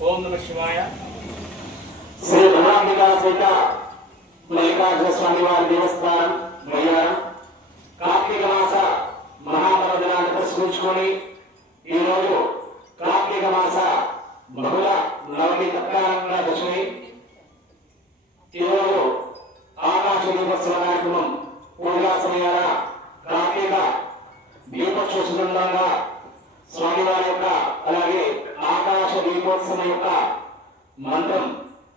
ఓం నమ శివాయ. శ్రీ భగవాంబికా మల్లికార్జున స్వామి వారి దేవస్థానం మయ్యారం కార్తీక మాస మహాపర్వదినాన్ని ప్రశ్నించుకొని ఈరోజు కార్తీక మాస బహుళ నవమి తత్కాలంగా దశమి ఈరోజు ఆకాశ దీపోత్సవ కార్యక్రమం పూజా సమయాల కార్తీక దీపోత్సవ సందర్భంగా స్వామివారి యొక్క అలాగే ఆకాశ దీపోత్సవం యొక్క మంత్రం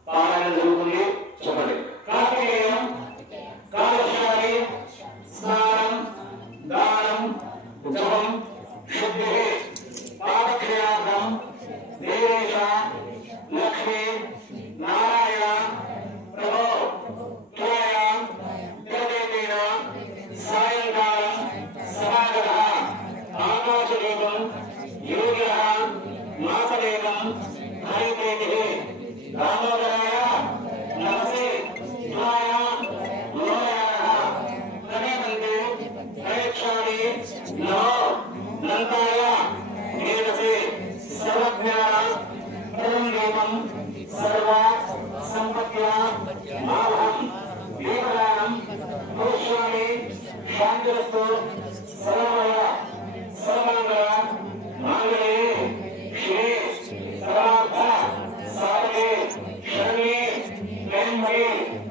పారాయణ జరుగుతుంది. చెప్పండి. इमं सर्वा संपत्या मालहं देवदानं भविष्यामि शान्तिरस्तु सर्वमय सर्वमङ्गल मङ्गले, शिवे, सर्वार्थ साधने शरणे ब्रह्मे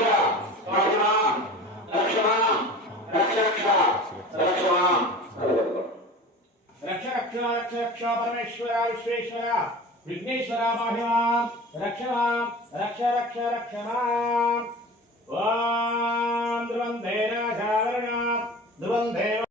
రక్ష రక్ష రక్ష రక్ష పరమేశ్వర విశ్వేశ్వర విఘ్నేశ్వర మహిమాం రక్షమాం రక్ష రక్ష రక్షమాం